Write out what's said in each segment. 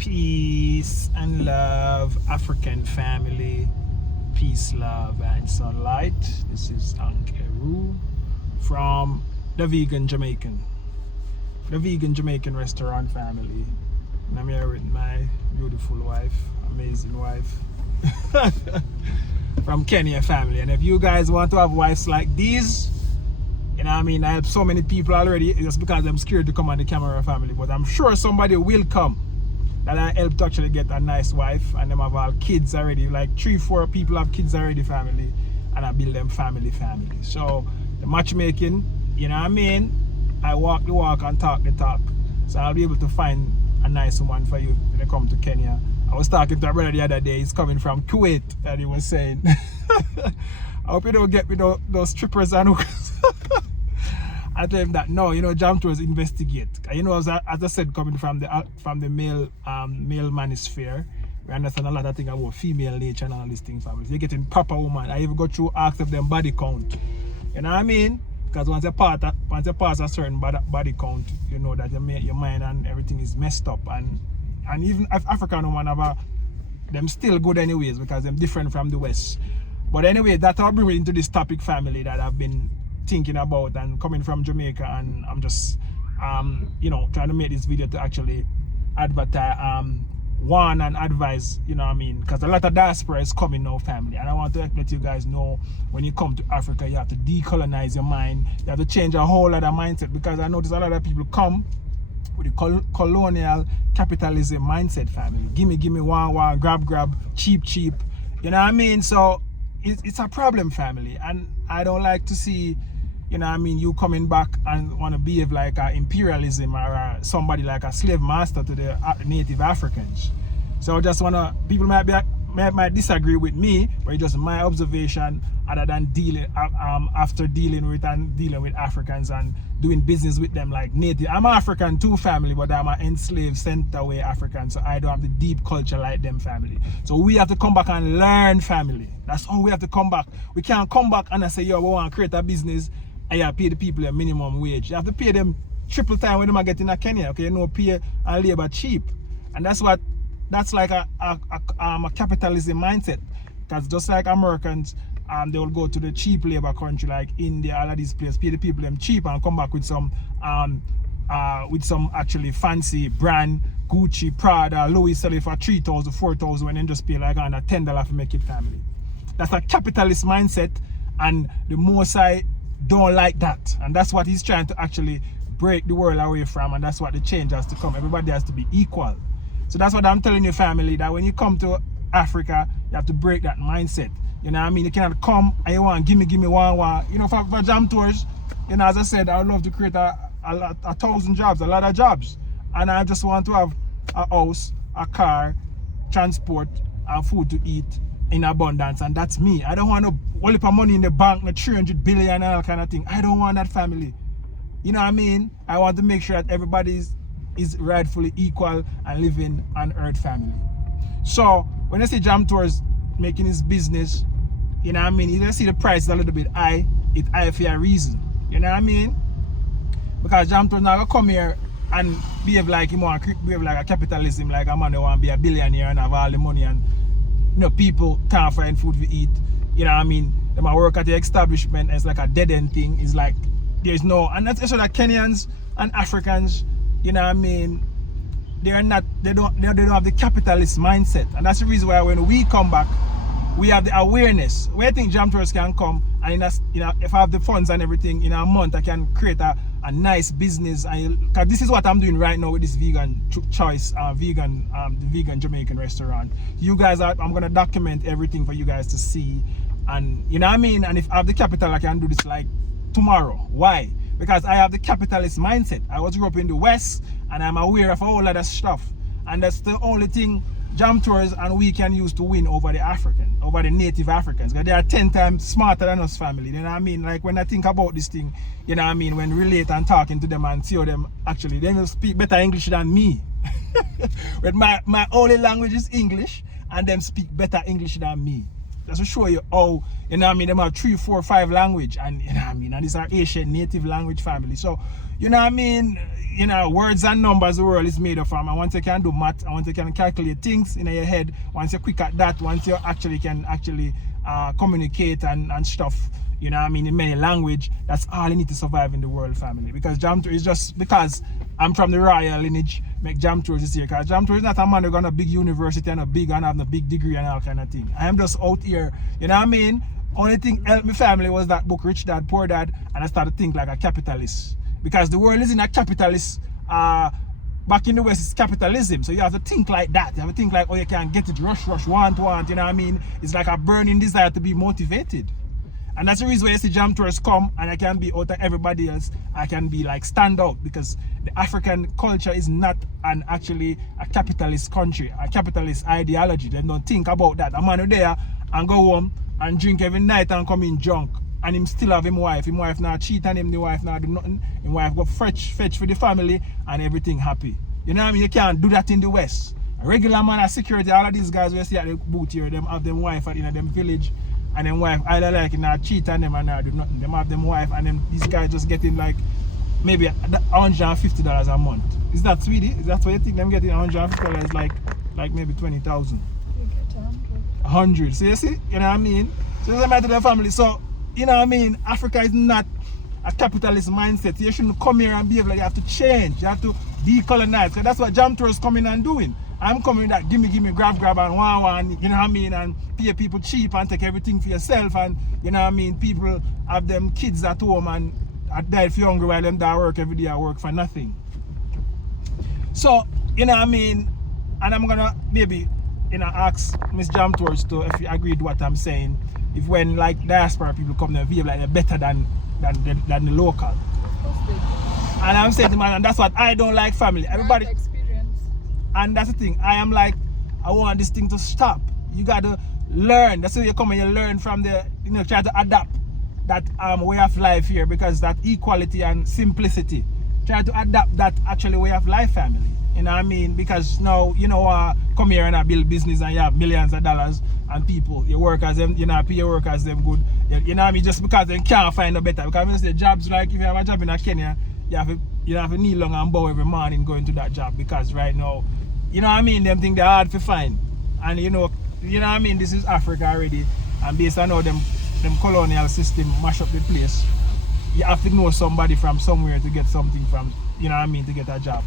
Peace and love, African family. Peace, love, and sunlight. This is Ankeru from the Vegan Jamaican restaurant family. And I'm here with my beautiful wife, amazing wife from Kenya family. And if you guys want to have wives like these, you know what I mean, I have so many people already just because I'm scared to come on the camera family, but I'm sure somebody will come that I helped to actually get a nice wife, and them have all kids already, like 3-4 people have kids already family, and I build them family. So the matchmaking, you know what I mean, I walk the walk and talk the talk, so I'll be able to find a nice woman for you when you come to Kenya. I was talking to a brother the other day, he's coming from Kuwait, and he was saying I hope you don't get me those strippers and hookers. I tell him that no, you know, jam tours investigate. You know, as I said, coming from the male manosphere, we understand a lot of things about female nature and all these things. Families, you're getting proper woman. I even go through ask of them body count. You know what I mean? Because once you pass a certain body count, you know that your mind and everything is messed up. And even African women have them still good anyways because they're different from the West. But anyway, that'll bring me into this topic family that I've been thinking about and coming from Jamaica, and I'm just you know, trying to make this video to actually advertise warn and advise, you know what I mean, because a lot of diaspora is coming now family, and I want to let you guys know when you come to Africa you have to decolonize your mind, you have to change a whole lot of mindset, because I notice a lot of people come with the colonial capitalism mindset family, gimme one grab cheap, you know what I mean. So it's a problem family, and I don't like to see, you know what I mean, you coming back and want to behave like imperialism or somebody like a slave master to the native Africans. So I just want to, people might disagree with me, but it's just my observation other than after dealing with Africans and doing business with them like native. I'm African too family, but I'm an enslaved, sent away African, so I don't have the deep culture like them family. So we have to come back and learn family. That's all we have to come back. We can't come back and I say, yo, we want to create a business and you have to pay the people a minimum wage. You have to pay them triple time when they get in Kenya, okay? You know, pay and labor cheap. And that's like a capitalism mindset. Because just like Americans, they will go to the cheap labor country like India, all of these places, pay the people them cheap and come back with some actually fancy brand, Gucci, Prada, Louis sell it for 3,000, 4,000 when they just pay like under $10 to make it family. That's a capitalist mindset, and the Mosai don't like that, and that's what he's trying to actually break the world away from, and that's what the change has to come. Everybody has to be equal. So that's what I'm telling you family, that when you come to Africa you have to break that mindset. You know what I mean? You cannot come and you want gimme one. You know, for jam tours, you know, as I said, I would love to create a 1,000 jobs, a lot of jobs, and I just want to have a house, a car, transport, and food to eat in abundance, and that's me. I don't want no whole heap of money in the bank, no 300 billion and all kind of thing. I don't want that family. You know what I mean? I want to make sure that everybody is rightfully equal and living on earth family. So when I see jam tours making his business, you know what I mean, you see the price is a little bit high, it's high for a reason. You know what I mean? Because jam tours now gonna come here and behave like him, behave like a capitalism, like a man who want to be a billionaire and have all the money, and you know, people can't find food to eat. You know what I mean? They might work at the establishment and it's like a dead end thing. It's like there's no, and that's also like Kenyans and Africans, you know what I mean, they don't have the capitalist mindset. And that's the reason why when we come back, we have the awareness. Where I think jam tours can come, and if I have the funds and everything, in a month I can create a nice business. Because this is what I'm doing right now with this vegan choice, the vegan Jamaican restaurant. You guys I'm gonna document everything for you guys to see, and you know what I mean. And if I have the capital, I can do this like tomorrow. Why? Because I have the capitalist mindset. I was grew up in the West, and I'm aware of a whole lot of stuff, and that's the only thing jam tours and we can use to win over the native Africans, because they are 10 times smarter than us family. You know what I mean? Like when I think about this thing, you know what I mean, when relate and talking to them and see how them actually, they will speak better English than me. But my only language is English, and them speak better English than me. That's to show you how, you know what I mean, them have 3, 4, 5 language, and you know what I mean, and these are Asian native language family. So, you know what I mean, you know, words and numbers the world is made of from, and once you can do math, and once you can calculate things in your head, once you're quick at that, once you actually can communicate and stuff, you know what I mean, in many language, that's all you need to survive in the world, family. Because Jam Tour is just because I'm from the royal lineage, make Jam Tour is here. Because Jam Tour is not a man who got a big university and have a big degree and all kind of thing. I am just out here, you know what I mean? Only thing helped my family was that book, Rich Dad, Poor Dad, and I started to think like a capitalist. Because the world is in a capitalist, back in the West, it's capitalism. So you have to think like that. You have to think like, oh, you can get it, rush, want, you know what I mean? It's like a burning desire to be motivated. And that's the reason why you see Jam Tours come and I can be out of everybody else. I can be like stand out, because the African culture is not actually a capitalist country, a capitalist ideology. They don't think about that. A man there and go home and drink every night and come in drunk, and him still have him wife. Him wife not cheat on him, the wife not do nothing. Him wife go fetch for the family and everything happy. You know what I mean? You can't do that in the West. A regular man at security, all of these guys we see at the boot here, them have them wife in them village, and them wife either like not cheat on them and not do nothing. Them have them wife, and them these guys just getting like maybe $150 a month. Is that sweetie? Is that what you think them getting $150 like maybe 20,000? You get 100. So you see, you know what I mean? So it doesn't matter to the family. So you know what I mean? Africa is not a capitalist mindset. You shouldn't come here and behave like you have to change. You have to decolonize. So that's what Jam Tour is coming and doing. I'm coming that gimme, grab, and one, you know what I mean, and pay people cheap and take everything for yourself, and you know what I mean, people have them kids at home and I die if you're hungry while them there work every day, I work for nothing. So, you know what I mean, and I'm gonna maybe, you know, ask Miss Jam Tours to, if you agree with what I'm saying, if when like diaspora people come there, behave like they're better than the local. And I'm saying to man, and that's what I don't like, family. Everybody experience. And that's the thing. I am like, I want this thing to stop. You gotta learn. That's why you come and you learn from the, you know, try to adapt that way of life here, because that equality and simplicity. Try to adapt that actually way of life, family. You know what I mean? Because now, you know, come here and I build business and you have millions of dollars and people, your workers, them, you know, pay your workers them good. You know what I mean? Just because they can't find a better. Because I say jobs, like if you have a job in Kenya, you have to kneel long and bow every morning going to that job, because right now, you know what I mean, them think they're hard to find. And you know what I mean, this is Africa already, and based on how them colonial system mash up the place, you have to know somebody from somewhere to get something from, you know what I mean, to get a job.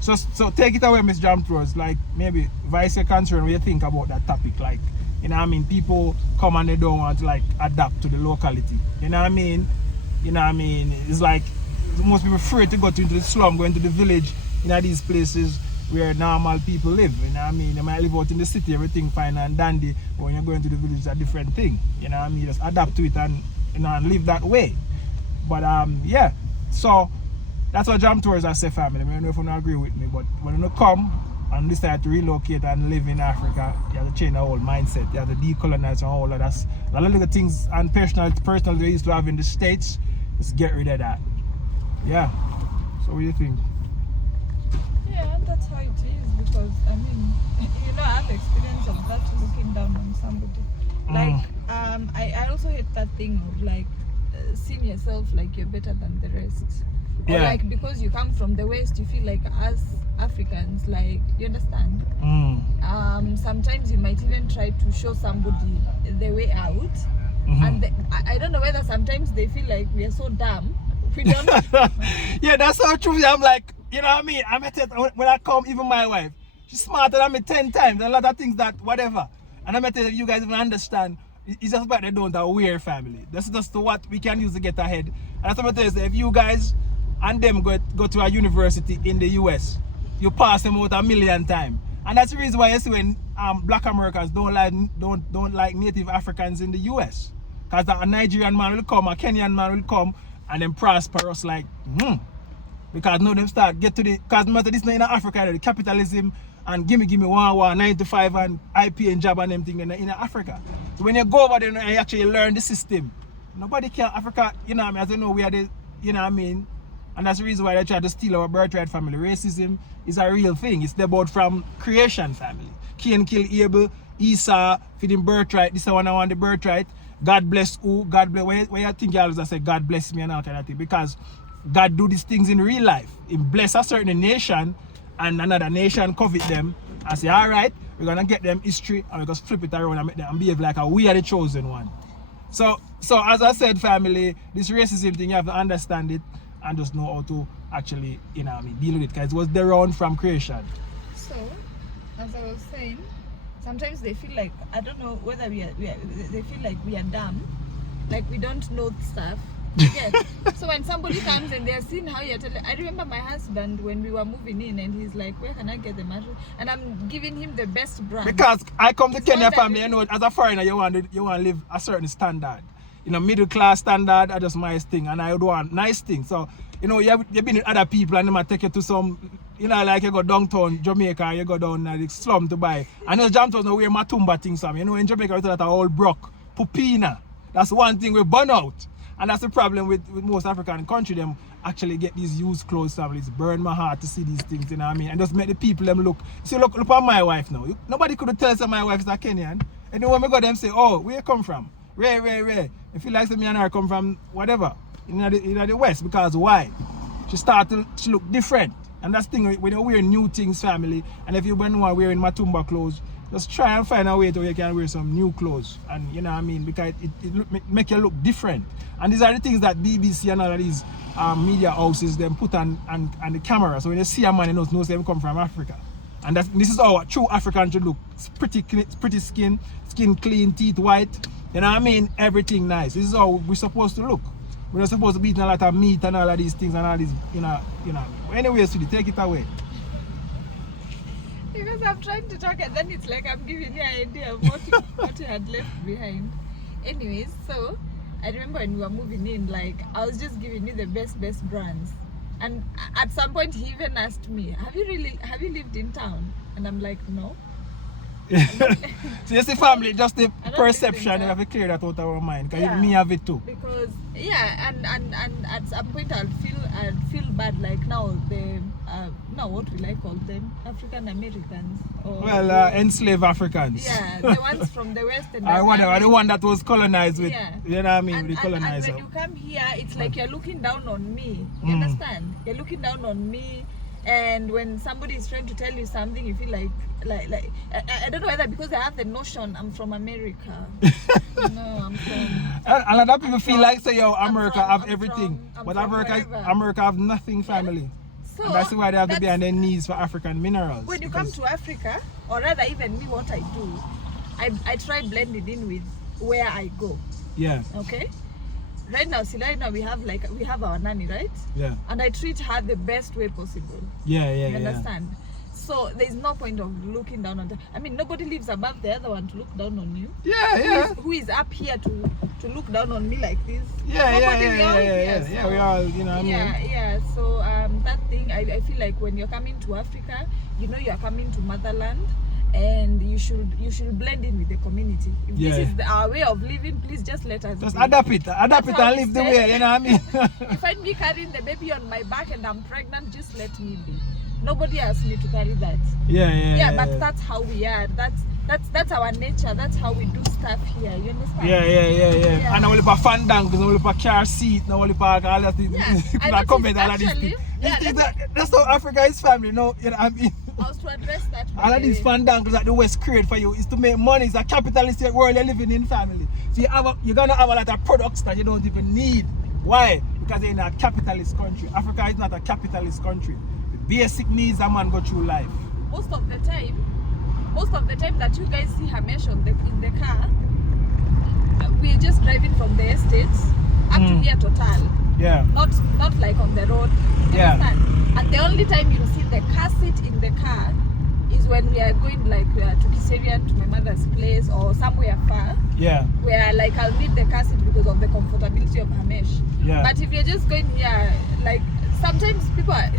So take it away, Miss Jam Tours, like maybe vice your concern when you think about that topic, like, you know what I mean, people come and they don't want to like adapt to the locality. You know what I mean? You know what I mean? It's like most people afraid to go into the slum, go into the village, you know, these places where normal people live. You know what I mean? They might live out in the city, everything fine and dandy, but when you go into the village, it's a different thing. You know what I mean? Just adapt to it and, you know, and live that way. But yeah, so that's what Jam Tours I say, family. I don't know if you don't agree with me, but when you come and decide to relocate and live in Africa, you have to change the whole mindset. You have to decolonize and all of that. A lot of the things and personal they used to have in the States, just get rid of that. Yeah. So what do you think? Yeah, that's how it is, because I mean, you know, I have experience of that, looking down on somebody. Like, I also hate that thing of like seeing yourself like you're better than the rest. Or like because you come from the West, you feel like us Africans, like, you understand? Sometimes you might even try to show somebody the way out. And I don't know whether sometimes they feel like we are so dumb. We don't know. Yeah, that's so true. I'm like, you know what I mean? When I come, even my wife, she's smarter than me 10 times. A lot of things that, whatever. And I'm tell you guys even understand. It's just about they don't have a weird family. That's just what we can use to get ahead. And that's what I'm telling you. If you guys and them go to a university in the US, you pass them out 1,000,000 times. And that's the reason why you see when black Americans don't like native Africans in the US. Because a Nigerian man will come, a Kenyan man will come, and then prosper us like, Because now them start get to the, because no matter this not in Africa, the capitalism and gimme 9 to 5 and IP and job and them thing in Africa. So when you go over there and you actually learn the system, nobody can Africa, you know what I mean, as you know, we are the, you know what I mean, And that's the reason why they try to steal our birthright family. Racism is a real thing. It's about from creation family. Cain kill Abel, Esau, feeding birthright. This is one I want the birthright. God bless who? God bless. Where you think you always say God bless me and all kind of thing? Because God do these things in real life. He bless a certain nation and another nation covet them and say, all right, we're going to get them history and we're going to flip it around and make them behave like we are the chosen one. So as I said, family, this racism thing, you have to understand it and just know how to actually, deal with it, because it was there on from creation. So, as I was saying, sometimes they feel like, I don't know whether they feel like we are dumb, like we don't know stuff. Yes. So when somebody comes and they're seeing how you're telling, I remember my husband when we were moving in and he's like, where can I get the mattress? And I'm giving him the best brand. Because I come to Kenya family, as a foreigner, you want to live a certain standard. Middle class standard, that's just my thing, and I would want nice things. So, you've been with other people and they might take you to some, like you go downtown Jamaica, you go down the slum to buy. And those Jamtons know where Matumba things are. In Jamaica, we talk about old brock, pupina. That's one thing we burn out. And that's the problem with most African countries. Them actually get these used clothes families. Burn my heart to see these things, you know what I mean? And just make the people them look. See, look at my wife now. Nobody could tell us that my wife is a Kenyan. And then when we go them say, oh, where you come from? Ray. If you like me and her come from whatever, in the West, because why? She look different. And that's the thing, when you wear new things, family, and if you want wearing Matumba clothes, just try and find a way to you can wear some new clothes. And you know what I mean? Because it make you look different. And these are the things that BBC and all of these media houses them put on the camera. So when you see a man, you know them come from Africa. And this is how a true African should look. It's pretty skin clean, teeth white. You know what I mean? Everything nice. This is how we're supposed to look. We're not supposed to be eating a lot of meat and all of these things and all these, you know. Anyway, Sweetie, take it away. Because I'm trying to talk and then it's like I'm giving you an idea of what you had left behind. Anyways, so I remember when we were moving in, like I was just giving you the best brands. And at some point he even asked me, have you lived in town? And I'm like, no. So you see, family, just the perception, you have to clear that out of our mind. Because me have it too. Because and at some point I'll feel bad, like now what will I call them? African Americans, or enslaved Africans. Yeah, the ones from the West and whatever, the one that was colonized with. Yeah. You know what I mean? And, with the colonizer. And when you come here, it's like you're looking down on me. You understand? You're looking down on me. And when somebody is trying to tell you something, you feel like I don't know whether because I have the notion I'm from America. No, I'm from. A lot of people feel like say, yo, America have everything, but America have nothing, family. So and that's why they have to be on their knees for African minerals. When you come to Africa, or rather even me, what I do, I try blending in with where I go. Yeah. Okay. Right now we have our nanny, right? Yeah. And I treat her the best way possible. Yeah. You understand? So there's no point of looking down on them. I mean, nobody lives above the other one to look down on you. Yeah. Who is up here to look down on me like this? Yeah. We all, you know what I mean? Yeah. So that thing, I feel like when you're coming to Africa, you're coming to motherland. And you should blend in with the community. If this is our way of living, please just let us. Just adapt it and live the way, you know what I mean? You find me carrying the baby on my back and I'm pregnant, just let me be. Nobody asked me to carry that. Yeah, but that's how we are. That's our nature. That's how we do stuff here. You understand? Yeah. And only for fandangos, only for car seat, only for all that things. That's how Africa is, family. No, you know what I mean? I was to address that. All of these fandangos that the West create for you is to make money. It's a capitalistic world you're living in, family. So you're gonna have a lot of products that you don't even need. Why? Because you're in a capitalist country. Africa is not a capitalist country. The basic needs a man go through life. Most of the time that you guys see Hamesh in the car, we're just driving from the estates up to here Total. Yeah. Not like on the road. You understand? And the only time you see the car seat in the car is when we are going to Kiserian, to my mother's place, or somewhere far. Yeah. Where I'll need the car seat because of the comfortability of Hamesh. Yeah. But if you're just going here, sometimes people are,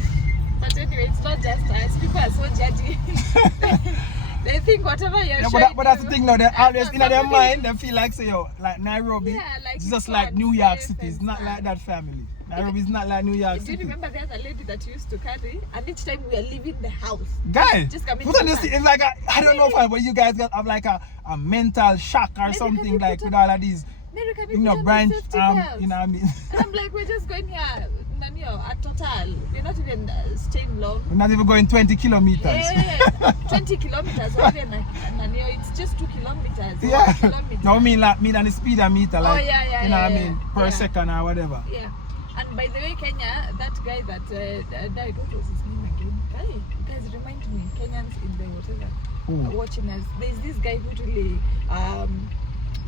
but anyway, it's not just us. People are so judgy. They think whatever you're showing. But that's the thing now, they always in their mind, they feel like, say, like Nairobi, it's just like New York City. It's not like that, family. Nairobi is not like New York Do you City. remember the other lady that used to carry? And each time we are leaving the house, Guys, just coming put on this, it's like I don't know why, but you guys have like a mental shock or Maybe something can we like put with on- all of these, Mary, can we you know, put on branch, the safety belts? you know what I mean? And I'm like, we're just going here, at Total. We're not even staying long. We're not even going 20 kilometers. Yeah, 20 kilometers or even it's just 2 kilometers. Yeah. 1 kilometer. No, I mean like me than the speedometer, like yeah, you know yeah, what I mean, per yeah. second or whatever. Yeah. And by the way, Kenya, that guy that died, what was his name again? Guys, remind me, Kenyans in the whatever watching us. There's this guy who really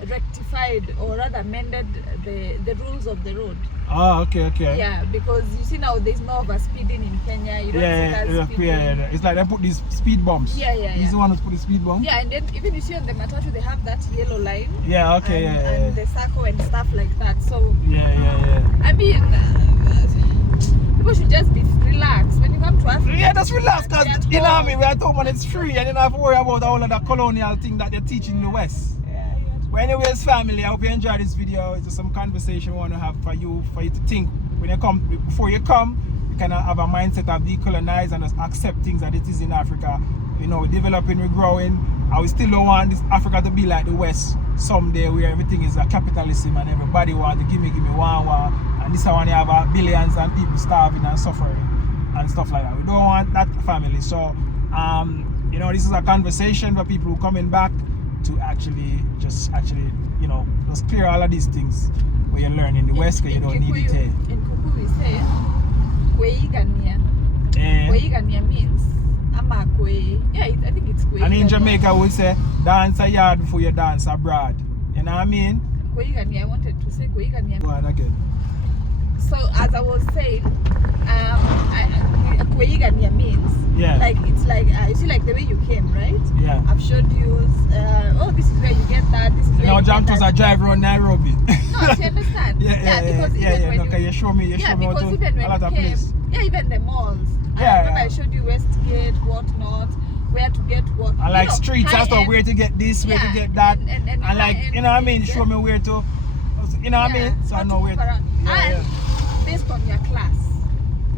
rectified or rather amended the rules of the road. Oh, okay. Yeah, because you see now there's no over speeding in Kenya. You don't see cars speeding. Yeah. It's like they put these speed bumps. Yeah. He's the one who put the speed bump. Yeah, and then even you see on the matatu they have that yellow line. Yeah, okay, and the circle and stuff like that. So Yeah. I mean, people should just be relaxed when you come to Africa. Yeah, just relax, because Be at you know what I home. mean, we're at home and it's free and you don't have to worry about all of the colonial thing that they're teaching in the West. But anyways, family, I hope you enjoyed this video. It's just some conversation we want to have for you to think when you come, before you come, you can have a mindset of decolonize and just accept things that it is in Africa. You know, we're developing, we're growing, and we still don't want this Africa to be like the West someday where everything is a capitalism and everybody wants to give me one, and this one you have billions and people starving and suffering and stuff like that. We don't want that, family. So, you know, this is a conversation for people who are coming back to actually, you know, just clear all of these things where you learn in the West because you don't need it here. In Kuku we say, Kweigania. Eh. Kweigania means, ama kwe. Yeah, I think it's kwe. And in Jamaica we say, dance a yard before you dance abroad. You know what I mean? Kweigania, I wanted to say Kweigania. Go on again. So as I was saying, Kweigania means, like it's like you see like the way you came, right? Yeah. I've showed you. This is where you get that. This is where You know, you Jam get was that. a driver on Nairobi. No, you understand? Because even when Okay, you show me because how to even when a lot you of came, place. even the malls. I remember I showed you Westgate, whatnot, where to get what. And like streets and stuff, where to get this, where to get that. And like, you know what I mean? Show me where to, you know what I mean? So I know where to. And based on your class.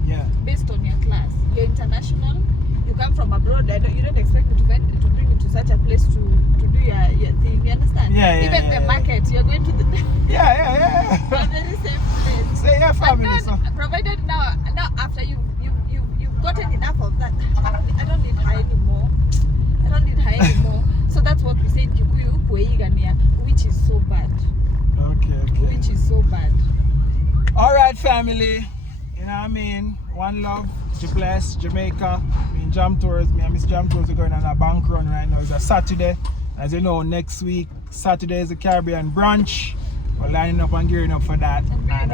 Yeah. Based on your class. You're international, you come from abroad, you don't expect me to bring you to such a place to do your thing, you understand? Even the market, you're going to the Yeah. very same place. Say yeah, family. And then, provided now after you've gotten enough of that, I don't need her anymore. So that's what we say in Kikuyu, Kweigania, which is so bad. Okay. Which is so bad. Alright, family. You know what I mean? One love, bless, Jamaica. Me and Jam Tours, me and Miss Jam Tours are going on a bank run right now. It's a Saturday. As you know, next week, Saturday is the Caribbean brunch. We're lining up and gearing up for that. And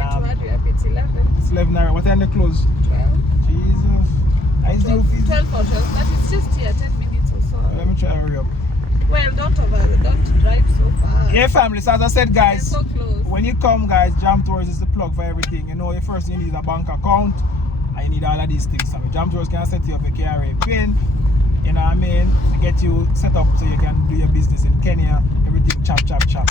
it's 11. It's 11 hours. What time they close? 12. Jesus. I still 12 or 12, but it's just here, 10 minutes or so. Let me try to hurry up. Well, don't drive so far. Yeah, family. So as I said, guys, They're so close. when you come, guys, Jam Tours is the plug for everything. You know, first you need a bank account and you need all of these things. So Jam Tours can set you up a KRA pin, you know what I mean, to get you set up so you can do your business in Kenya. Everything chop.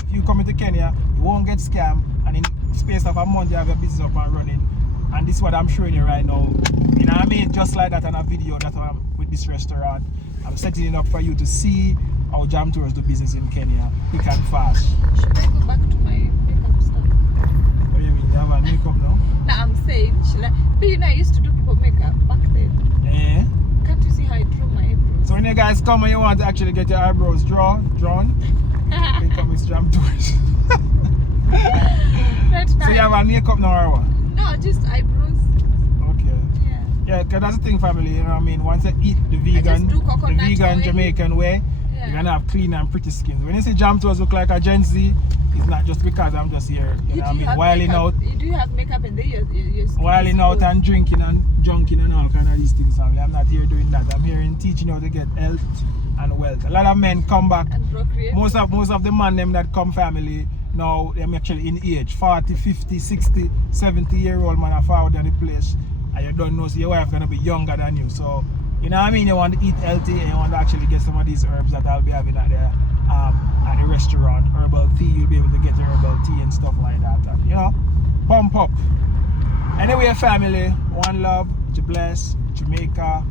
If you come into Kenya, you won't get scammed, and in space of a month you have your business up and running. And this is what I'm showing you right now. You know what I mean? Just like that on a video that I'm with this restaurant. I'm setting it up for you to see how Jam Tours do business in Kenya, quick and fast. Should I go back to my makeup stuff? What do you mean? You have a makeup now? No, I'm saying, but you know, I used to do people makeup back then. Yeah. Can't you see how I draw my eyebrows? So when you guys come and you want to actually get your eyebrows drawn, then come with Jam Tours. Right now. So you have a makeup now or what? No, just eyebrows. Okay. Yeah. Yeah, because that's the thing, family, you know what I mean? Once you eat the I just do coconut oil. Jamaican way, Yeah. you're going to have clean and pretty skin. When you see Jam Tours look like a Gen Z, it's not just because I'm just here, you know what I mean? Wilding out. You do have makeup and then your skin Wilding is out good. and drinking and junking and all kind of these things, family. I'm not here doing that. I'm here in teaching how to get health and wealth. A lot of men come back. And procreate. Most of the man them that come, family, now they're actually in age 40, 50, 60, 70-year-old man are forward on the place, and you don't know, so your wife gonna be younger than you. So you know what I mean, you want to eat healthy and you want to actually get some of these herbs that I'll be having at the restaurant. Herbal tea, you'll be able to get herbal tea and stuff like that, and, you know, pump up. Anyway, family, one love, God bless, Jamaica.